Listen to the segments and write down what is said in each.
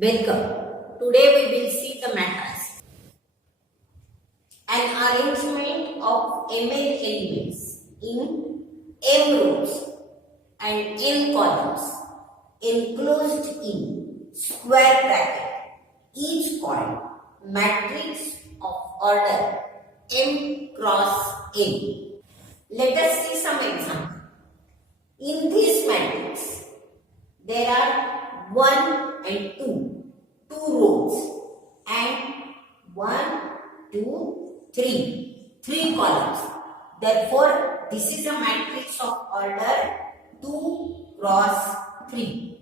Welcome. Today we will see the matrix. An arrangement of mn elements in m rows and n columns enclosed in square bracket, each called matrix of order m cross n. Let us see some example. In this matrix, there are 1 and 2 rows and 1, 2, 3 columns. Therefore, this is a matrix of order 2 cross 3.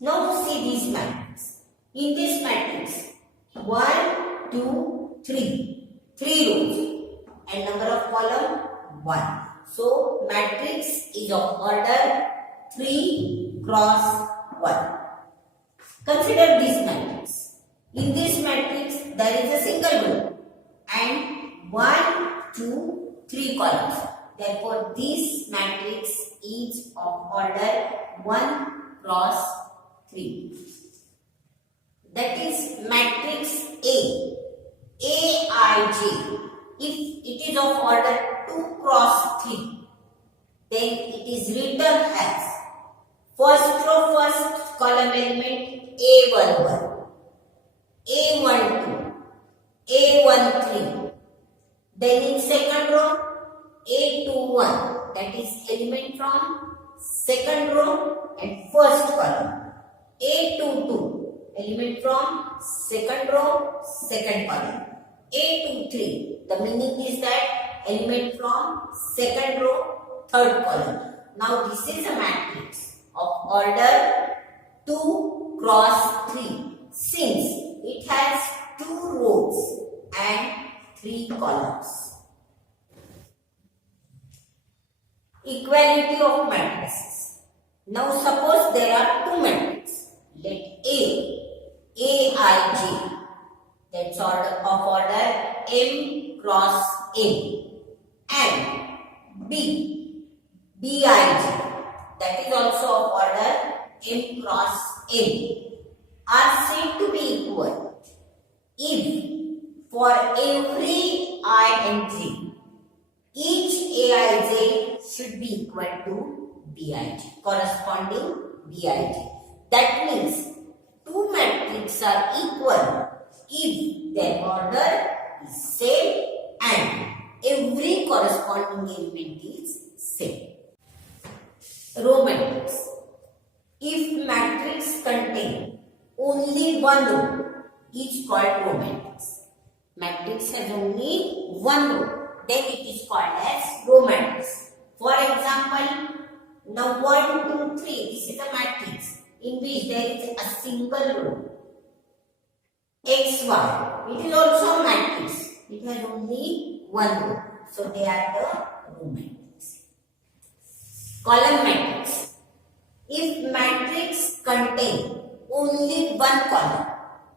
Now see this matrix. In this matrix, 1, 2, 3 rows and number of column 1. So, matrix is of order 3 cross 1. Consider this matrix. In this matrix, there is a single row and 1, 2, 3 columns. Therefore, this matrix is of order 1 cross 3. That is matrix A, Aij. If it is of order 2 cross 3, then it is written as first row first column element A11, A12, A13. Then in second row A21, that is element from second row and first column. A22, element from second row, second column. A23, the meaning is that element from second row, third column. Now this is a matrix of order 2 cross 3 since it has 2 rows and 3 columns. Equality of matrices. Now suppose there are 2 matrices. Let Aij, that's of order m cross n, and Bij, that is also of order m cross n, are said to be equal if for every I and j, each Aij should be equal to Bij, corresponding Bij. That means two matrices are equal if their order is same and every corresponding element is same. Row matrix. If matrix contain only one row, is called row matrix. Matrix has only one row, then it is called as row matrix. For example, now 1, 2, 3, this is a matrix in which there is a single row. X, Y, it is also a matrix. It has only one row. So they are the row matrix. Column matrix. If matrix contain only one column,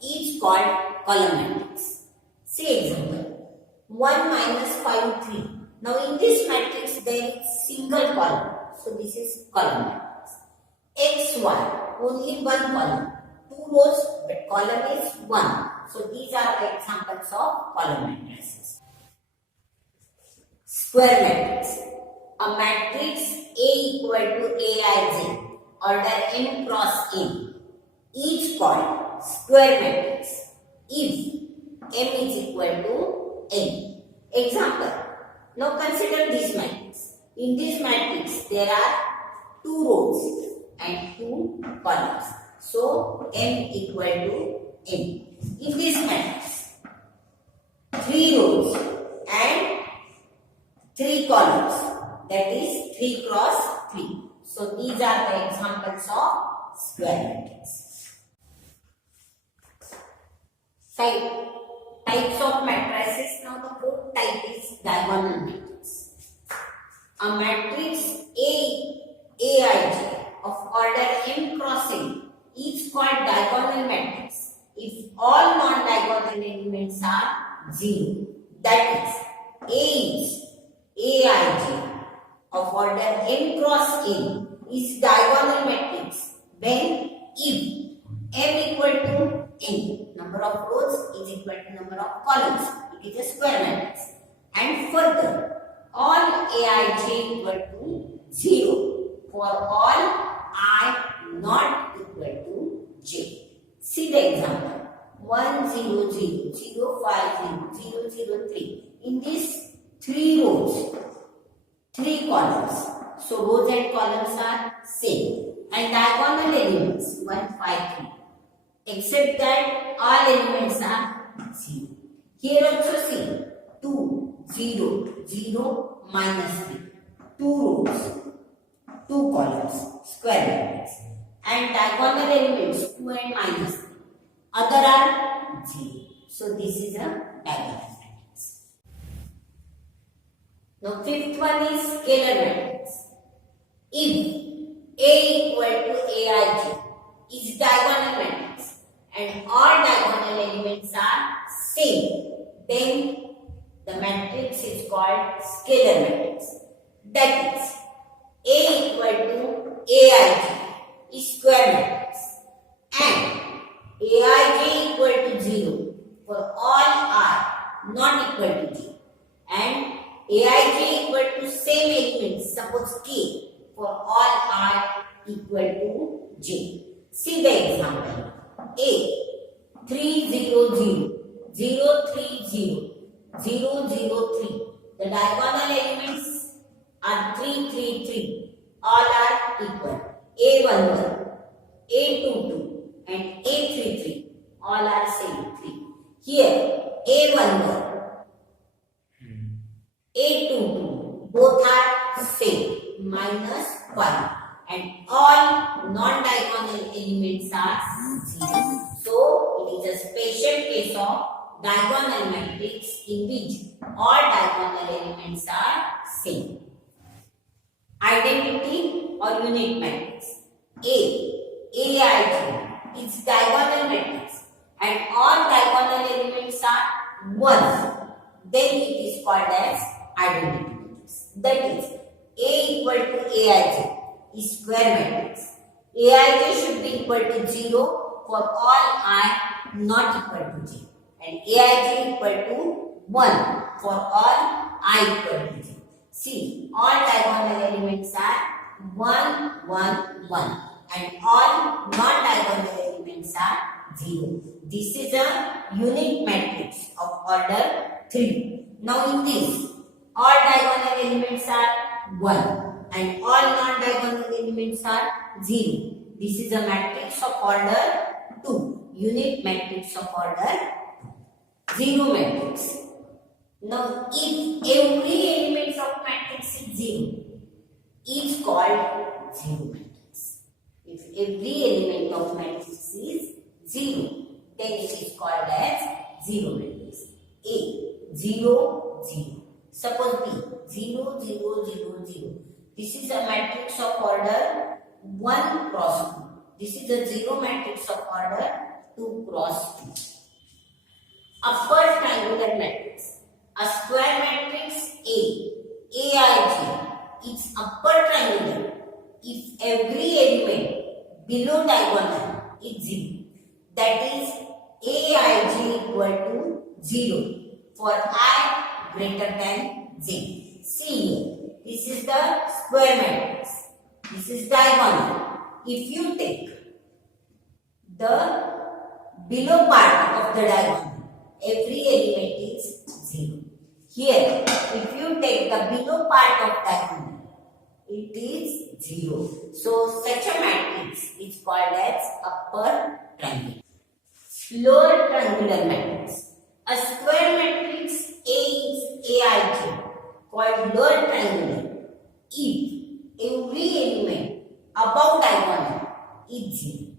is called column matrix. See example. 1 minus 5, 3. Now in this matrix there is single column. So this is column matrix. X, Y, only one column. 2 rows, but column is 1. So these are the examples of column matrices. Square matrix. A matrix A equal to Aij, order m cross n, each called square matrix if m is equal to n. Example. Now consider this matrix. In this matrix there are 2 rows and 2 columns. So m equal to n. In this matrix, 3 rows and 3 columns, that is 3 cross 3. So these are the examples of square matrix. Types of matrices. Now the fourth type is diagonal matrix. A matrix Aij of order m cross n is called diagonal matrix if all non-diagonal elements are 0. That is, A is Aij of order n cross n is diagonal matrix when if M equal to N. Number of rows is equal to number of columns. It is a square matrix. And further, all Aij equal to 0 for all I not equal to j. See the example. 1 0 0 0 5 0 0 0 3. In these 3 rows, 3 columns. So rows and columns are same. And diagonal elements 1 5 3. Except that all elements are 0. Here also see 2 0 0 minus 3. 2 rows, 2 columns, square matrix. And diagonal elements 2 and minus 3. Other are 0. So this is a diagonal matrix. Now fifth one is scalar matrix. If A equal to Aij is diagonal matrix and all diagonal elements are same, then the matrix is called scalar matrix. That is, A equal to Aij is square matrix and Aij equal to 0 for all r not equal to j, and Aij equal to same elements, suppose k, for all r equal to j. See the example. A 3 0 0 0 3 0 0 0 3. The diagonal elements are 3 3 3. All are equal. A 1 1, A 2 2 and A 3 3. All are same 3. Here A 1 1, A 2 2. Both are same minus 1. And all non-diagonal elements are 0. So, it is a special case of diagonal matrix in which all diagonal elements are same. Identity or unit matrix. Aij is diagonal matrix and all diagonal elements are 1. Then it is called as identity matrix. That is, A equal to Aij is square matrix. Aij should be equal to 0 for all I not equal to j, and Aij equal to 1 for all I equal to j. See, all diagonal elements are 1 1 1 and all non-diagonal elements are 0. This is a unit matrix of order 3. Now in this, all diagonal elements are 1 and all non-diagonal elements are 0. This is a matrix of order 2. Unit matrix of order 0 matrix. Now if every element of matrix is 0, is called 0 matrix. If every element of matrix is 0, then it is called as 0 matrix. A 0 0. Suppose B 0 0 0 0. This is a matrix of order 1 cross 2. This is a 0 matrix of order 2 cross 2. Upper triangular matrix. A square matrix Aij is upper triangular if every element below diagonal is 0. That is, Aij equal to 0 for I greater than j. See here, this is the square matrix. This is diagonal. If you take the below part of the diagonal, every element is 0. Here, if you take the below part of diagonal, it is 0. So, such a matrix is called as upper triangle. Lower triangular matrix. A square matrix A is Aij, called lower triangular if every element above diagonal is 0.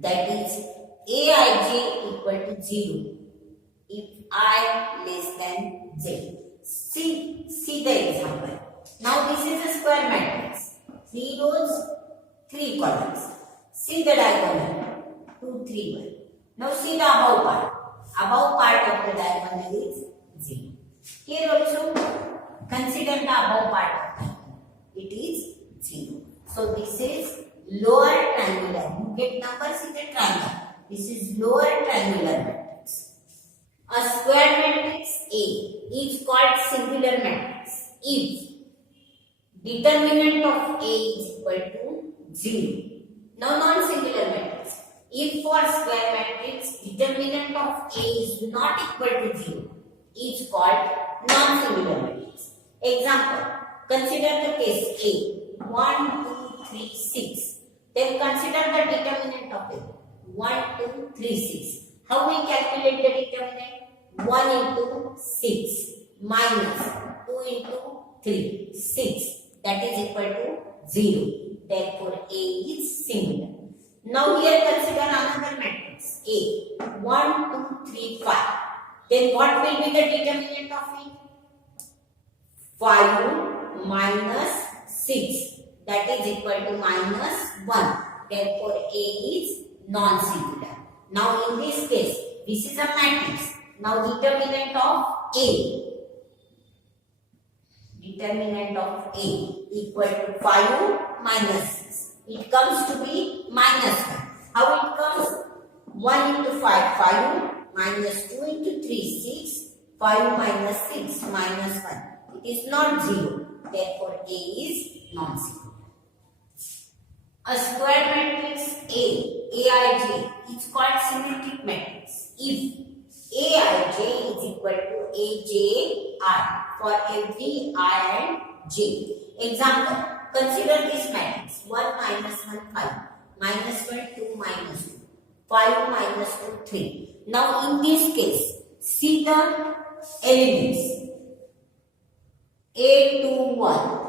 That is, Aij equal to 0 if I less than j. See the example. Now this is a square matrix. 3 rows, 3 columns. See the diagonal. 2, 3, 1. Now see the above part. Above part of the diagonal is 0. Here also consider the above part of diagonal. It is 0. So this is lower triangular. get numbers in the triangle. This is lower triangular matrix. A square matrix A is called singular matrix if determinant of A is equal to 0. Now non-singular matrix. If for square matrix determinant of A is not equal to 0, is called non-singular matrix. Example, consider the case A, 1, 2, 3, 6. Then consider the determinant of A, 1, 2, 3, 6. How we calculate the determinant? 1 into 6 minus 2 into 3, 6. That is equal to 0. Therefore, A is singular. Now here consider another matrix A, 1, 2, 3, 5. Then what will be the determinant of it? 5 minus 6. That is equal to minus 1. Therefore, A is non-singular. Now in this case, this is a matrix. Now determinant of A. Determinant of A equal to 5 minus 6. It comes to be minus 1. How it comes? 1 into 5, 5. Minus 2 into 3, 6. 5 minus 6, minus 1. It is not 0. Therefore, A is non-singular. A square matrix A, Aij, is called symmetric matrix if Aij is equal to Aj I for every I and j. Example, consider this matrix 1 minus 1, 5, minus 1, 2, minus 2, 5 minus 2, 3. Now in this case, see the elements A, 2, 1.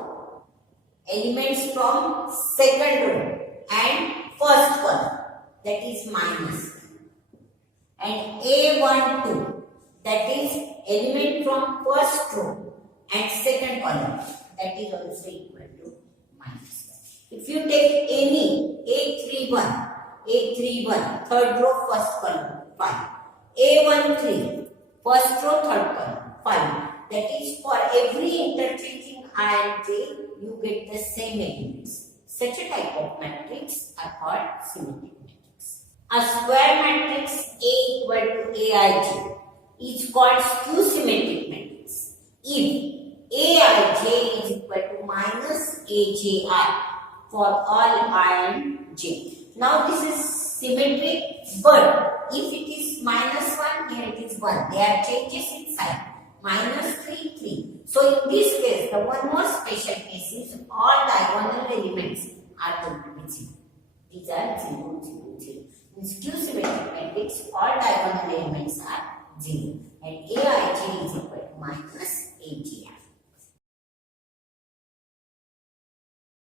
Elements from second row and first column, that is minus, and A1, 2, that is element from first row and second column, that is also equal to minus. If you take any A31, third row, first column, 5, A13, first row, third column, 5, that is for every interchanging I and j, you get the same elements. Such a type of matrix are called symmetric matrix. A square matrix A equal to Aij is called skew-symmetric matrix if Aij is equal to minus Aji for all I and j. Now this is symmetric, but if it is minus 1, here it is 1. There are changes in sign. Minus 3, 3. So in this case, the one more special case is all diagonal elements are going to be 0. These are 0, 0, 0. In skew-symmetric matrix, all diagonal elements are 0. And Aij is equal to minus